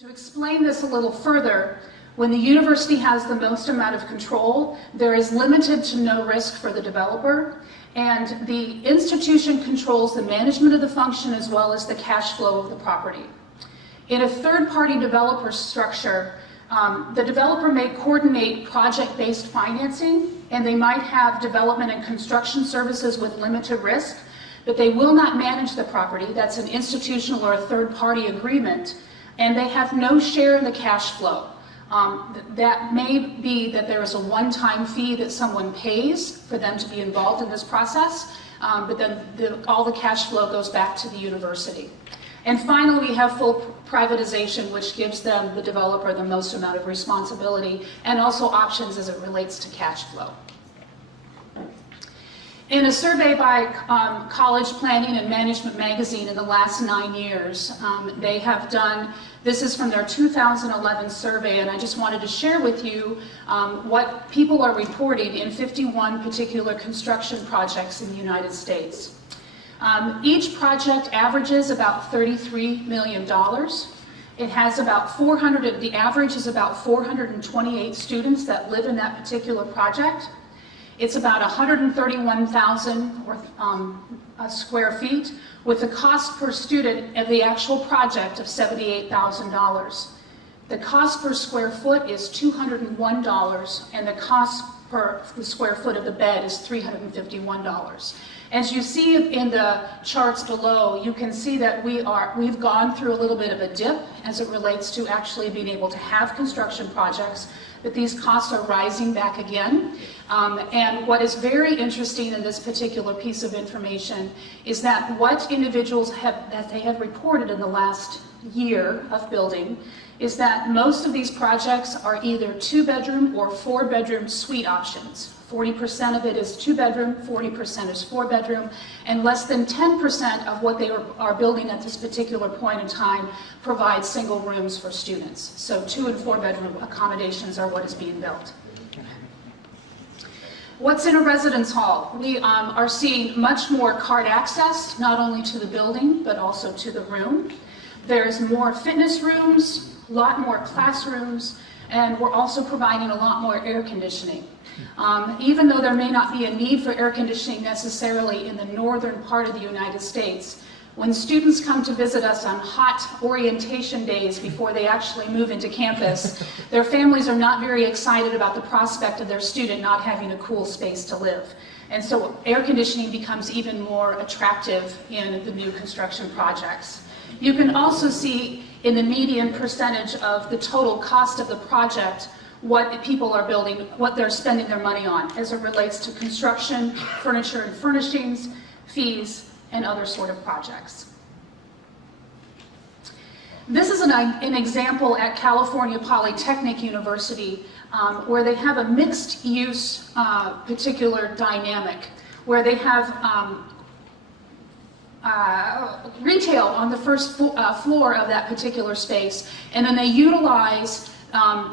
To explain this a little further, when the university has the most amount of control, there is limited to no risk for the developer, and the institution controls the management of the function as well as the cash flow of the property. In a third-party developer structure, the developer may coordinate project-based financing, and they might have development and construction services with limited risk, but they will not manage the property. That's an institutional or a third-party agreement, and they have no share in the cash flow. That may be that there is a one-time fee that someone pays for them to be involved in this process, but then all the cash flow goes back to the university. And finally, we have full privatization, which gives them, the developer, the most amount of responsibility and also options as it relates to cash flow. In a survey by College Planning and Management magazine in the last 9 years, they have done, this is from their 2011 survey, and I just wanted to share with you what people are reporting in 51 particular construction projects in the United States. Each project averages about $33 million. It has about the average is about 428 students that live in that particular project. It's about 131,000 square feet, with the cost per student of the actual project of $78,000. The cost per square foot is $201, and the cost per square foot of the bed is $351. As you see in the charts below, you can see that we've gone through a little bit of a dip as it relates to actually being able to have construction projects, but these costs are rising back again. And what is very interesting in this particular piece of information is that what individuals that they have reported in the last year of building is that most of these projects are either 2-bedroom or 4-bedroom suite options. 40% of it is 2-bedroom, 40% is 4-bedroom, and less than 10% of what they are building at this particular point in time provides single rooms for students. So 2- and 4-bedroom accommodations are what is being built. What's in a residence hall? We are seeing much more card access, not only to the building, but also to the room. There's more fitness rooms, a lot more classrooms, and we're also providing a lot more air conditioning. Even though there may not be a need for air conditioning necessarily in the northern part of the United States, when students come to visit us on hot orientation days before they actually move into campus, their families are not very excited about the prospect of their student not having a cool space to live. And so air conditioning becomes even more attractive in the new construction projects. You can also see in the median percentage of the total cost of the project what people are building, what they're spending their money on as it relates to construction, furniture and furnishings, fees, and other sort of projects. This is an example at California Polytechnic University where they have a mixed use particular dynamic, where they have retail on the first floor of that particular space, and then they utilize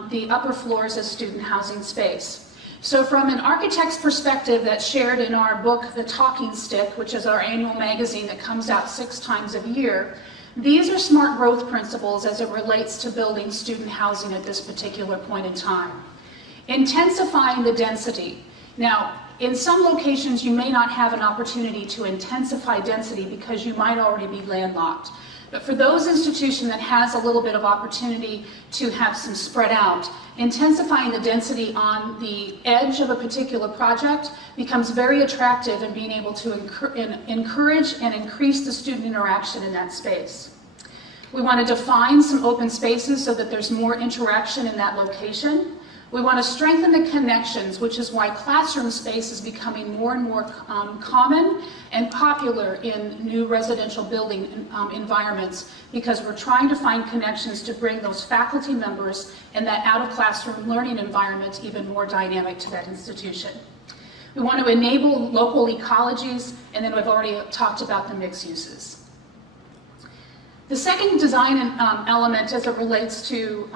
the upper floors as student housing space. So from an architect's perspective that's shared in our book, The Talking Stick, which is our annual magazine that comes out 6 times a year, these are smart growth principles as it relates to building student housing at this particular point in time. Intensifying the density. Now, in some locations you may not have an opportunity to intensify density because you might already be landlocked. But for those institutions that has a little bit of opportunity to have some spread out, intensifying the density on the edge of a particular project becomes very attractive in being able to encourage and increase the student interaction in that space. We want to define some open spaces so that there's more interaction in that location. We want to strengthen the connections, which is why classroom space is becoming more and more common and popular in new residential building environments, because we're trying to find connections to bring those faculty members and that out-of-classroom learning environment even more dynamic to that institution. We want to enable local ecologies, and then we've already talked about the mixed uses. The second design element as it relates to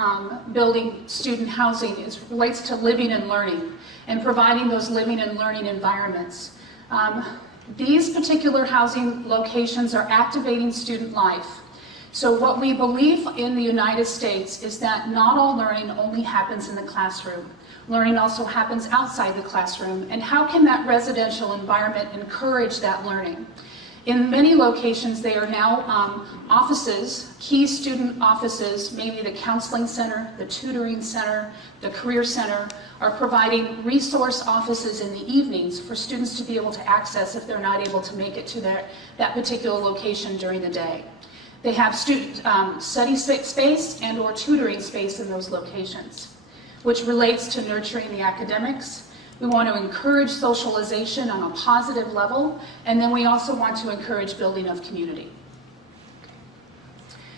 building student housing relates to living and learning and providing those living and learning environments. These particular housing locations are activating student life. So what we believe in the United States is that not all learning only happens in the classroom. Learning also happens outside the classroom, and how can that residential environment encourage that learning? In many locations, they are now offices, key student offices, maybe the counseling center, the tutoring center, the career center, are providing resource offices in the evenings for students to be able to access if they're not able to make it to that particular location during the day. They have student study space and or tutoring space in those locations, which relates to nurturing the academics. We want to encourage socialization on a positive level, and then we also want to encourage building of community.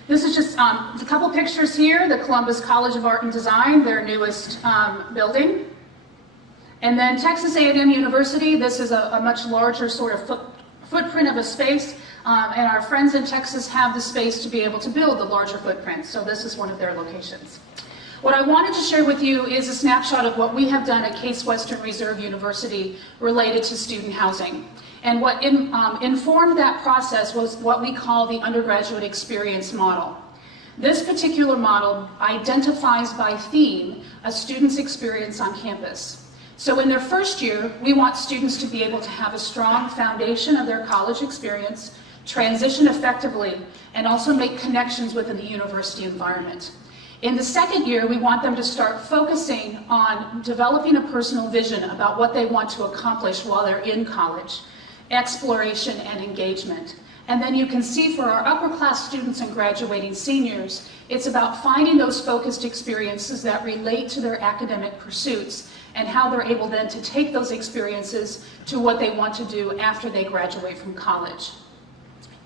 This is just a couple pictures here, the Columbus College of Art and Design, their newest building. And then Texas A&M University, this is a much larger sort of footprint of a space, and our friends in Texas have the space to be able to build the larger footprint, so this is one of their locations. What I wanted to share with you is a snapshot of what we have done at Case Western Reserve University related to student housing. And what informed that process was what we call the undergraduate experience model. This particular model identifies by theme a student's experience on campus. So in their first year, we want students to be able to have a strong foundation of their college experience, transition effectively, and also make connections within the university environment. In the second year, we want them to start focusing on developing a personal vision about what they want to accomplish while they're in college, exploration and engagement. And then you can see for our upper class students and graduating seniors, it's about finding those focused experiences that relate to their academic pursuits and how they're able then to take those experiences to what they want to do after they graduate from college.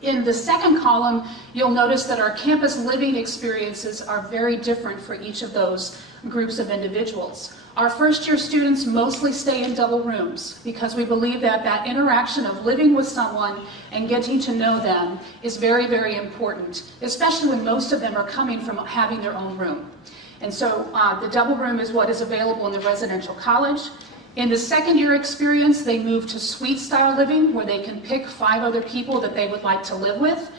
In the second column, you'll notice that our campus living experiences are very different for each of those groups of individuals. Our first year students mostly stay in double rooms because we believe that that interaction of living with someone and getting to know them is very, very important, especially when most of them are coming from having their own room. And so the double room is what is available in the residential college. In the second year experience, they move to suite style living where they can pick 5 other people that they would like to live with.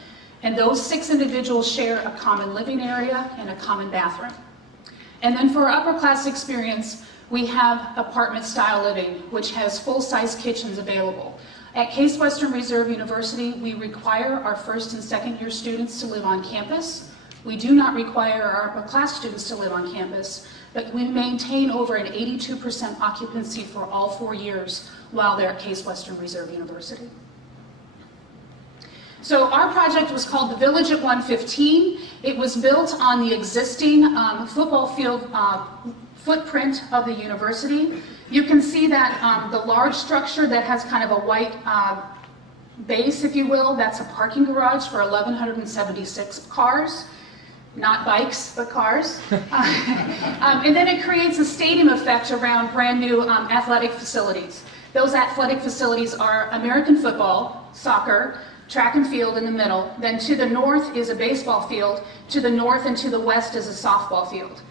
And those 6 individuals share a common living area and a common bathroom. And then for our upper class experience, we have apartment style living, which has full-size kitchens available. At Case Western Reserve University, we require our first and second year students to live on campus. We do not require our upper class students to live on campus, but we maintain over an 82% occupancy for all 4 years while they're at Case Western Reserve University. So our project was called the Village at 115. It was built on the existing football field footprint of the university. You can see that the large structure that has kind of a white base, if you will, that's a parking garage for 1,176 cars. Not bikes, but cars. And then it creates a stadium effect around brand new athletic facilities. Those athletic facilities are American football, soccer, track and field in the middle. Then to the north is a baseball field. To the north and to the west is a softball field.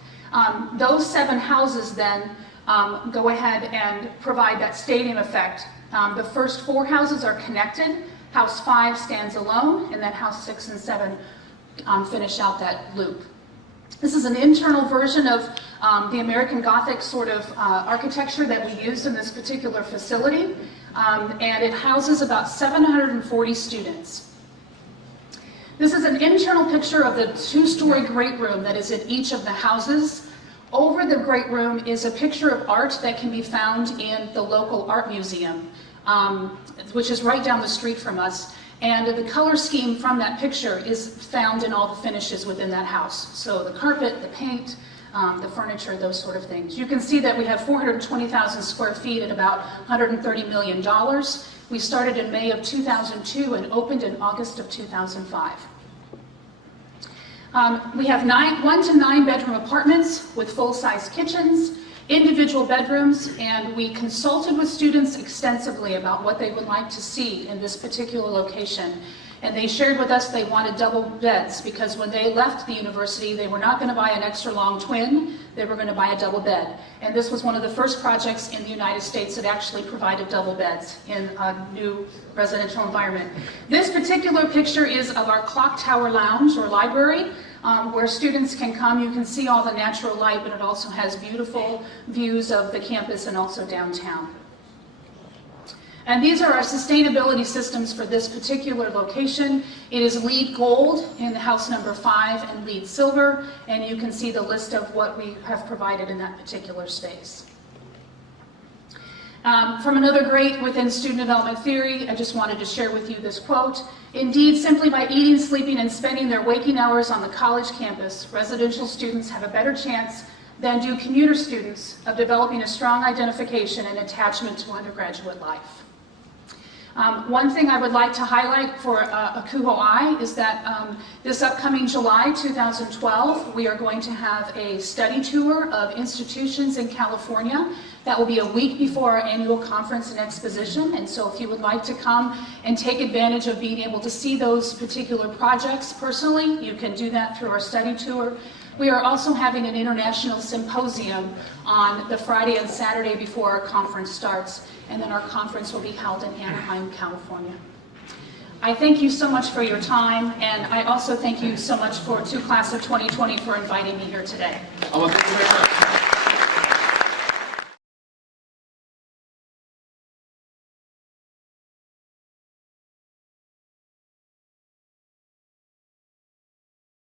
Those 7 houses then go ahead and provide that stadium effect. The first 4 houses are connected. House 5 stands alone, and then house 6 and 7 finish out that loop. This is an internal version of the American Gothic sort of architecture that we used in this particular facility, and it houses about 740 students. This is an internal picture of the 2-story great room that is in each of the houses. Over the great room is a picture of art that can be found in the local art museum, which is right down the street from us. And the color scheme from that picture is found in all the finishes within that house. So the carpet, the paint, the furniture, those sort of things. You can see that we have 420,000 square feet at about $130 million. We started in May of 2002 and opened in August of 2005. We have 1 to 9 bedroom apartments with full-size kitchens, individual bedrooms, and we consulted with students extensively about what they would like to see in this particular location. And they shared with us they wanted double beds because when they left the university, they were not going to buy an extra long twin, they were going to buy a double bed. And this was one of the first projects in the United States that actually provided double beds in a new residential environment. This particular picture is of our clock tower lounge or library, where students can come. You can see all the natural light, but it also has beautiful views of the campus and also downtown. And these are our sustainability systems for this particular location. It is LEED Gold in the house number 5 and LEED Silver, and you can see the list of what we have provided in that particular space. From another great within student development theory, I just wanted to share with you this quote. Indeed, simply by eating, sleeping, and spending their waking hours on the college campus, residential students have a better chance than do commuter students of developing a strong identification and attachment to undergraduate life. One thing I would like to highlight for Akuho'ai is that this upcoming July 2012, we are going to have a study tour of institutions in California. That will be a week before our annual conference and exposition, and so if you would like to come and take advantage of being able to see those particular projects personally, you can do that through our study tour. We are also having an international symposium on the Friday and Saturday before our conference starts, and then our conference will be held in Anaheim, California. I thank you so much for your time, and I also thank you so much to Class of 2020 for inviting me here today. Alma, thank you very much.